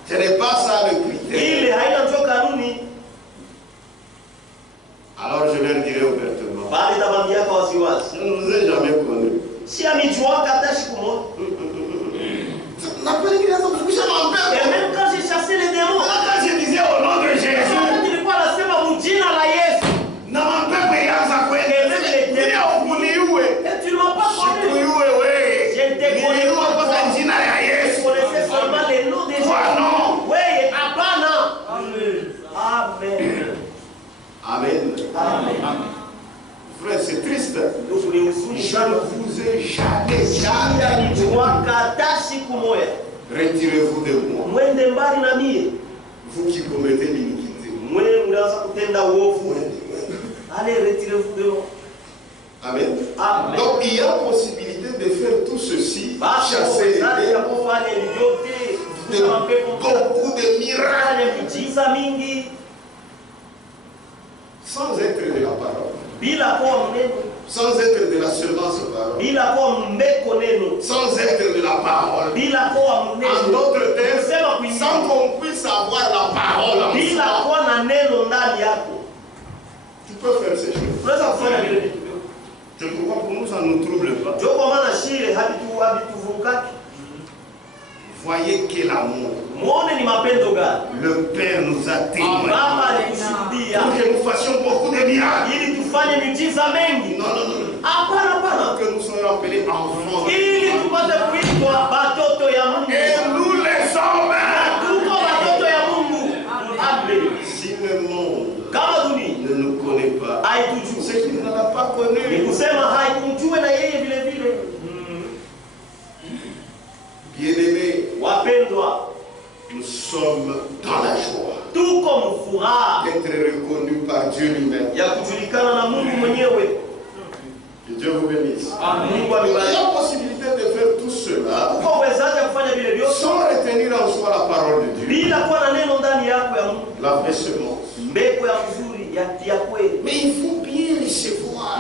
Ce n'est pas ça le critère. Alors je leur dirai ouvertement. Je ne vous ai jamais connu. Et même quand j'ai chassé les démons, quand je disais au nom de Jésus, et tu ne m'as pas connu. Je t'ai connu. Je connaissais seulement les noms des gens. Oui, Amen. Amen. Frère, c'est triste. Je ne vous ai jamais. Retirez-vous de moi. Vous qui commettez l'iniquité. Allez, retirez-vous de moi. Amen. Amen. Donc il y a possibilité de faire tout ceci, chasser les démons, beaucoup de miracles, sans être de la parole, sans être de la semence parole, sans être de la parole, en d'autres termes, sans qu'on puisse avoir la parole en soi. Tu peux faire ces choses. Je crois que pour nous, ça ne nous trouble pas. Voyez quel amour le Père nous a témoigné pour que nous fassions beaucoup de miracles. Non. Que nous soyons appelés enfants. Et nous les sommes. Si le monde ne nous connaît pas, c'est qu'il ne l'a pas connu. Bien-aimés, nous sommes dans la joie d'être reconnus par Dieu lui-même. Que Dieu vous bénisse. Il y a la possibilité de faire tout cela sans retenir en soi la parole de Dieu. La vraie semence. Mais il faut bien recevoir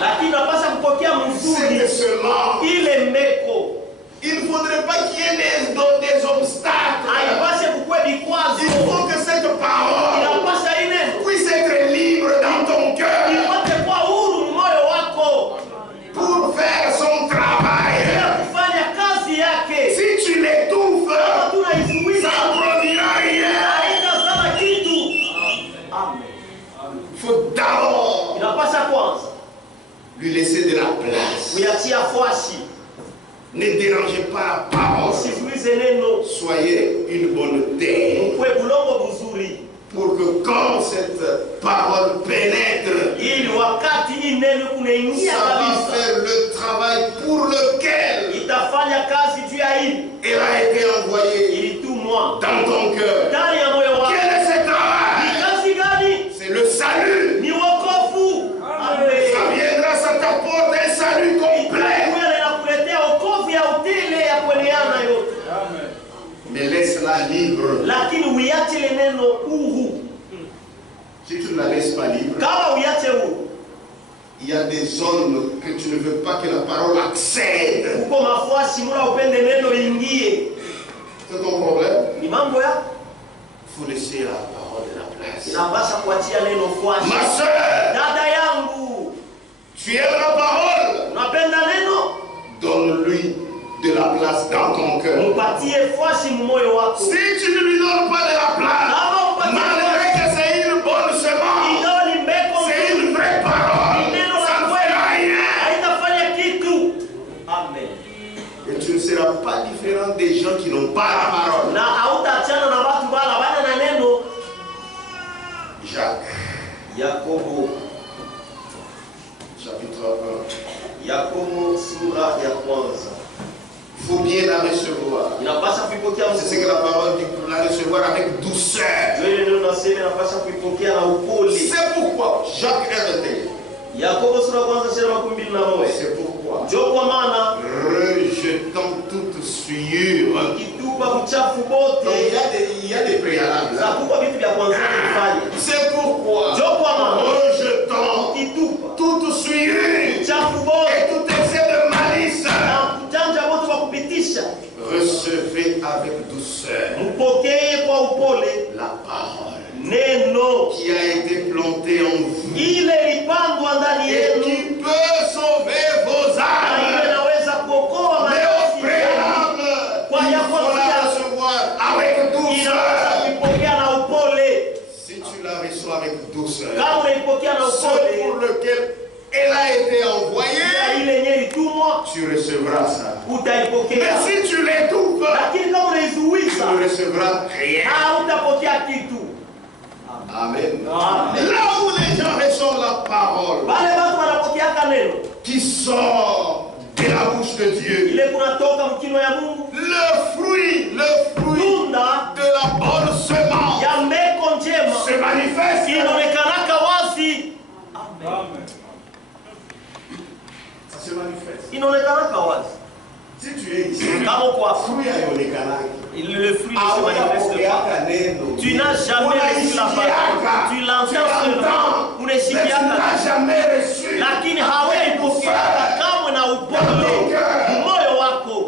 cette semence. Il ne faudrait pas qu'il y ait des obstacles. Il faut que cette parole puisse être libre dans ton cœur pour faire lui laisser de la place. Ne dérangez pas la parole. Soyez une bonne terre. Pour que quand cette parole pénètre, ça va faire le travail pour lequel elle a été envoyée dans ton cœur. Quel est ce travail? C'est le salut. Ça viendra, ça t'apporte un salut complet. Mais laisse-la libre. Si tu ne la laisses pas libre, il y a des zones que tu ne veux pas que la parole accède. C'est ton problème. Il faut laisser la parole de la place. Ma soeur, tu aimes la parole? Donne-lui de la place dans ton cœur. Si tu ne lui donnes pas de la place, malgré que c'est une bonne semence, c'est une vraie parole, ça ne fait rien. Amen. Et tu ne seras pas différent des gens qui n'ont pas la parole. Jacques, Yakobo, chapitre 1. Yakobo sura ya kwanza. Il faut bien la recevoir. C'est ce que la parole dit, pour la recevoir avec douceur. C'est pourquoi Jacques RT. C'est pourquoi, rejetant toute souillure. Donc, il y a des préalables. C'est pourquoi, rejetant toute souillure et tout excès de malice, recevez avec douceur la parole qui a été plantée en vous et qui peut sauver vos âmes. Mais au préalable, il faut la recevoir avec douceur. Si tu la reçois avec douceur, ce pour lequel elle a été envoyée, tu recevras ça. Mais si tu l'étouffes, tu ne recevras rien. Amen. Là où les gens reçoivent la parole qui sort de la bouche de Dieu, le fruit de la bonne semence se manifeste. Amen. Ça se manifeste. Si tu es ici, le fruit ne se manifeste pas. Tu n'as jamais reçu la parole. Tu l'entends seulement. Tu n'as jamais reçu. Lakini hawaipokea kamwe na upole moyo wako.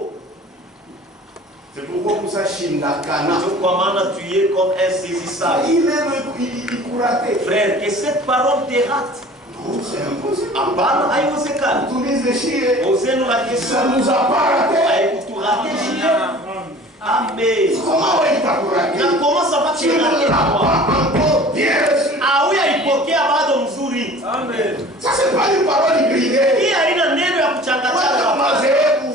C'est pourquoi pour ça Shindakana. Kwa maana tu es comme insaisissable. Il couratait. Frère, que cette parole te rate. C'est impossible. Hapana, haiwezekani. Ça nous a pas raté. Amen. Comment il t'a raté? Na comment ça va te rater? Encore bien reçu. Hawaipokea bado mzuri. Amen. Ça c'est pas une parole hybridée. Hii haina neno ya kuchangachana.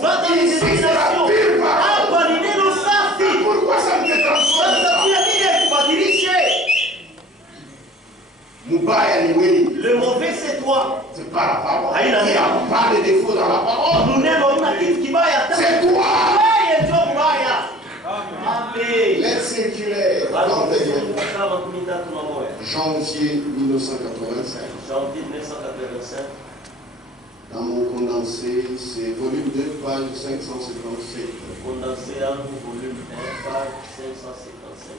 Vata ni destination. Hapa ni neno safi. Pourquoi ça me transforme? Sasa pia nini yakubadilishe? Mubaya ni wewe. Le mauvais c'est toi. C'est pas la parole. Il n'y a pas de défaut dans la parole. C'est toi. Amen. Lettre circulaire. Janvier 1985. Janvier 1985. Dans mon condensé, c'est volume 2, page 557. Condensé à volume 1, page 555.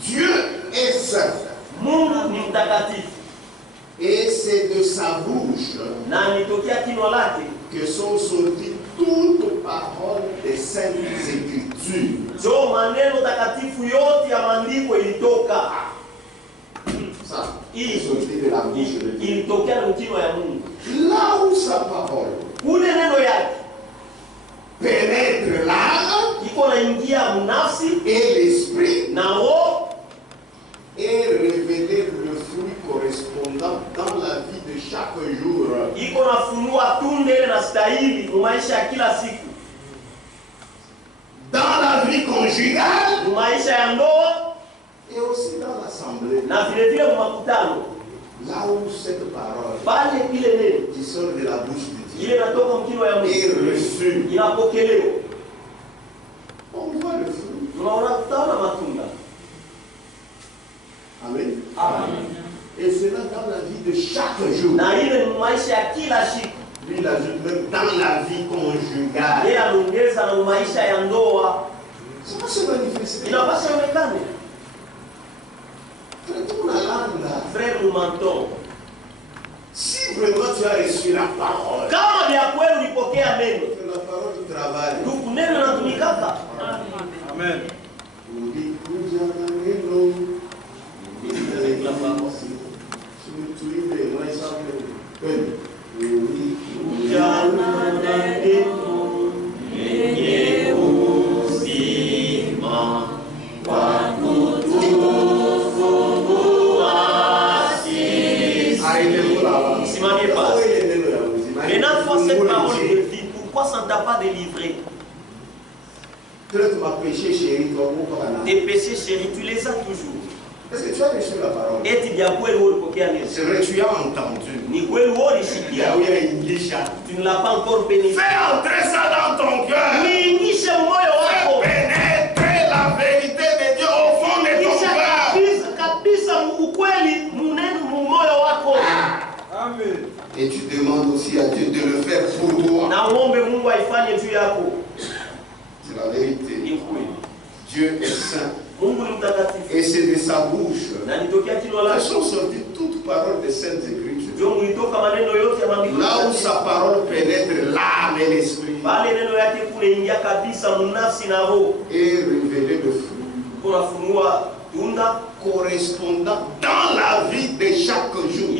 Dieu est saint. Mungu ni mtakatifu. Et c'est de sa bouche que sont sorties toutes paroles des saintes écritures. Ça, c'est sorti de la bouche de Dieu. Là où sa parole pénètre l'âme et l'esprit, et révéler le fruit correspondant dans la vie de chaque jour. Iko nafunua tunde ile na stahili maisha ya kila siku. Dans la vie conjugale, maisha ya ndoa, et aussi dans l'assemblée. Na vile vile makutano. Là où cette parole pale ile neno qui sort de la bouche de Dieu ile natoka mkinywa ya Mungu est reçue. Inapokelewa. On voit le fruit. Tunaona matunda. Amen. Amen. Et cela dans la vie de chaque jour. Na ile maisha ya kila siku. Lui, il ajoute même dans la vie conjugale. Yeye anaongeza na maisha ya ndoa. Ça va se manifester. Inapaswa ionekane. Frère, nous mentons. Si vraiment tu as reçu la parole, kama vya kweli ulipokea neno, la parole du travail. Ndugu, neno linatumikaka. Amen. Cette parole de vie, pourquoi ça ne t'a pas délivré? Tes péchés chéris, tu les as toujours. Est-ce que tu as reçu la parole? C'est vrai, tu as entendu. Tu ne l'as pas encore pénétré. Fais entrer ça dans ton cœur. Fais pénétrer la vérité de Dieu au fond de ton cœur. Amen. Et tu demandes aussi à Dieu de le faire pour toi. C'est la vérité. Dieu est saint. Et c'est de sa bouche que sont sorties toutes paroles des saintes écritures. Là où sa parole pénètre l'âme et l'esprit. Et révéler le fruit correspondant dans la vie de chaque jour.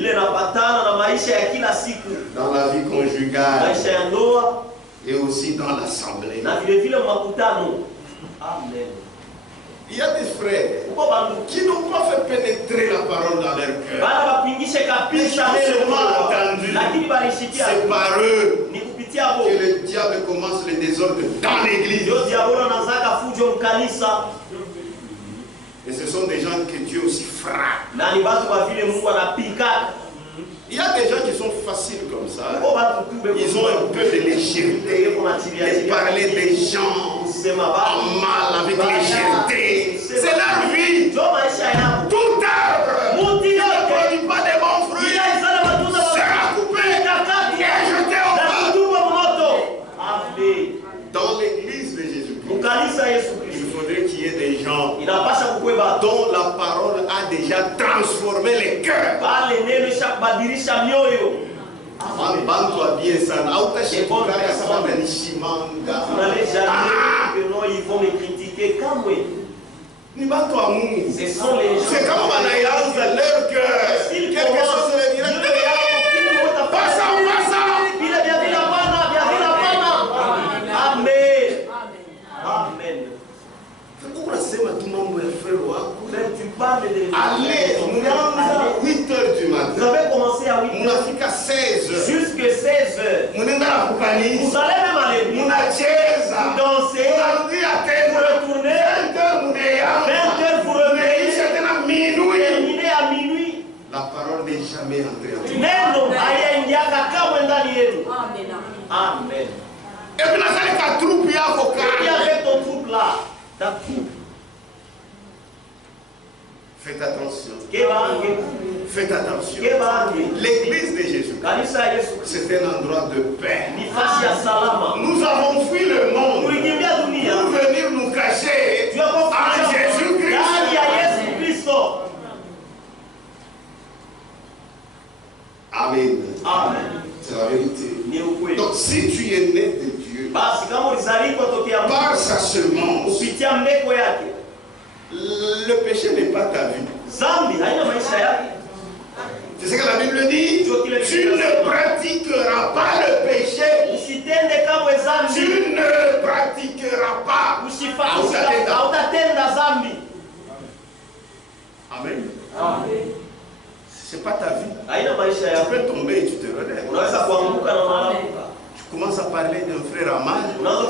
Dans la vie conjugale. Et aussi dans l'assemblée. Amen. Il y a des frères qui n'ont pas fait pénétrer la parole dans leur cœur. Ils ont entendu. C'est par eux que le diable commence le désordre dans l'église. Et ce sont des gens que Dieu aussi frappe. Il y a des gens qui sont faciles comme ça. Ils ont un peu de légèreté. Ils parlent des gens en mal avec légèreté. C'est leur vie. Tout arbre qui ne produit pas de bons fruits sera coupé et jeté au feu. Dans l'église de Jésus-Christ, il faudrait qu'il y ait des gens dont la parole a déjà transformé les cœurs. Bantu bien sana hautashikana sana na nishimanga. Ils vont me critiquer comme ni bantu wa Mungu. Ce sont les gens. C'est comme wanaanza leur cœur. Quelque chose de miracle. Passa. Amen. Amen. Unasema tu mambo ya frère wako. Tu parles de allez, mnaanza 8h du matin. Vous avez commencé à 8h. Mnafika 16h. Jusque 16h. Mnaenda kukanisa. Vous allez même à l'église. Mnacheza. Vous dansez. Mnarudia tena. Vous retournez. 20h mnaanza. 20h vous revenez. Tena minuit. Terminez à minuit. La parole n'est jamais entrée en toi. Neno hayaingiaka kamwe ndani yenu. Amen. Et puis la troupe yako kama. Avec ton troupe là. Ta troupe. Faites attention. Faites attention. L'église de Jésus, c'est un endroit de paix. Nous avons fui le monde pour venir nous cacher en Jésus-Christ. Amen. C'est la vérité. Donc si tu es né de Dieu, par sa semence, le péché n'est pas ta vie. C'est ce que la Bible dit. Tu ne pratiqueras pas le péché. Tu ne pratiqueras pas. Amen. C'est pas ta vie. Tu peux tomber et tu te relèves. Tu commences à parler d'un frère Amad. Non,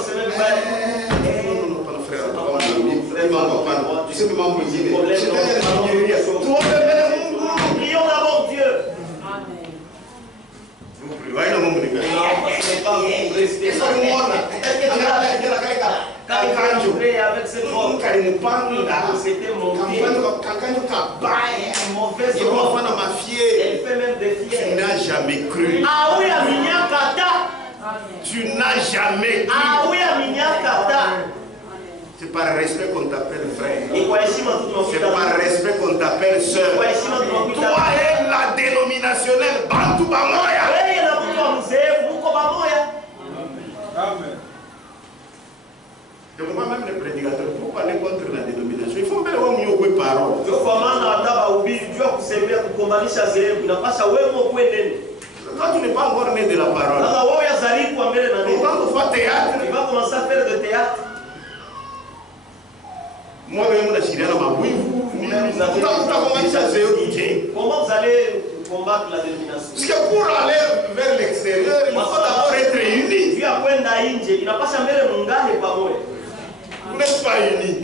pas le frère. Tu sais que maman dit, prions d'abord Dieu. Avec cette forme, c'était mon elle fait même des fiers. Tu n'as jamais cru. Ah oui, Aminia. Tu n'as jamais cru. Ah oui, Aminia. C'est par respect qu'on t'appelle frère. C'est par respect qu'on t'appelle soeur. Toi et la dénominationnelle Bantu Bamoya. Amen. Je vois même les prédicateurs pour parler contre la dénomination. Il faut bien avoir mieux que parole. Quand tu n'es pas encore né de la parole, on va théâtre. Tu vas commencer à faire de théâtre. Moi-même, la Syrienne m'a dit, comment vous allez combattre la dénomination? Parce que pour aller vers l'extérieur, il faut d'abord être unis. Vous n'êtes pas unis.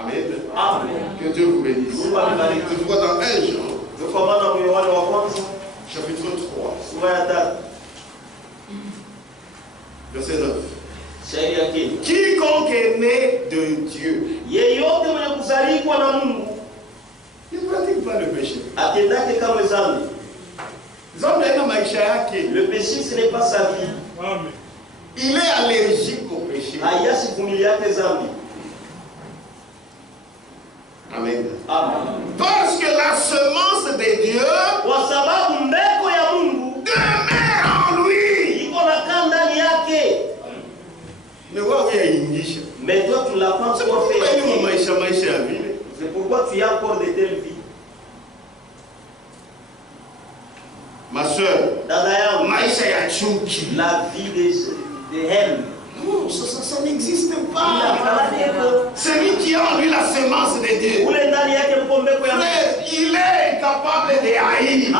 Amen. Amen. Que Dieu vous bénisse. Je vois dans 1 Jean, chapitre 3, verset 9. Quiconque est né de Dieu ne pratique pas le péché. Le péché, ce n'est pas sa vie. Amen. Il est allergique au péché. Amen. Parce que la semence de Dieu demeure en lui. Mais toi, tu ne l'as pas C'est encore fait. pourquoi C'est pourquoi tu as encore de telles vies. ma soeur, La vie de haine. non, ça n'existe pas. Celui qui a en lui la semence de Dieu, frère, il est capable de haïr.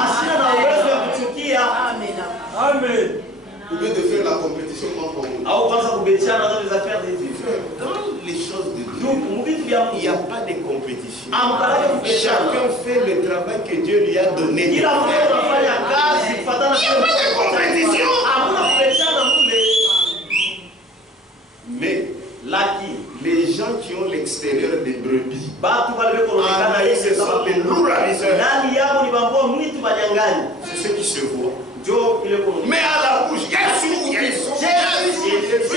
Amen. Au lieu de faire la compétition contre nous. Dans les choses de Dieu, il n'y a pas de compétition. Chacun fait le travail que Dieu lui a donné. Il n'y a pas de compétition. Mais les gens qui ont l'extérieur des brebis, ce sont les loups ravisseurs. C'est ce qui se voit. Mais à la bouche, Jésus, Jésus,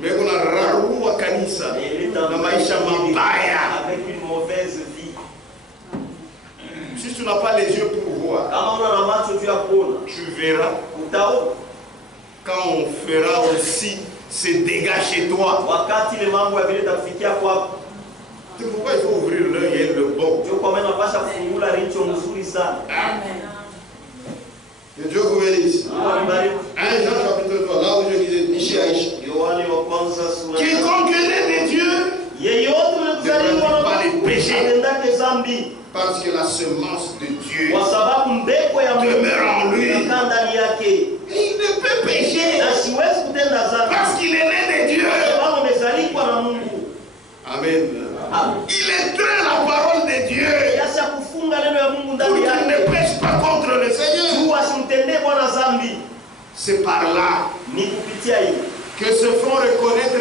mais on a rarou à kanisa na maisha mabaya. Avec une mauvaise vie. Si tu n'as pas les yeux pour voir, tu verras quand on fera aussi ces dégâts chez toi. C'est pourquoi il faut ouvrir l'œil et le bon. Que Dieu vous bénisse. 1 Jean chapitre 3, là où je disais, quiconque est de Dieu ne pratique pas les péchés. Parce que la semence de Dieu demeure en lui. Et il ne peut pécher parce qu'il est né de Dieu. Amen. Il étreint la parole de Dieu pour qu'il ne pêche pas contre le Seigneur. C'est par là que se font reconnaître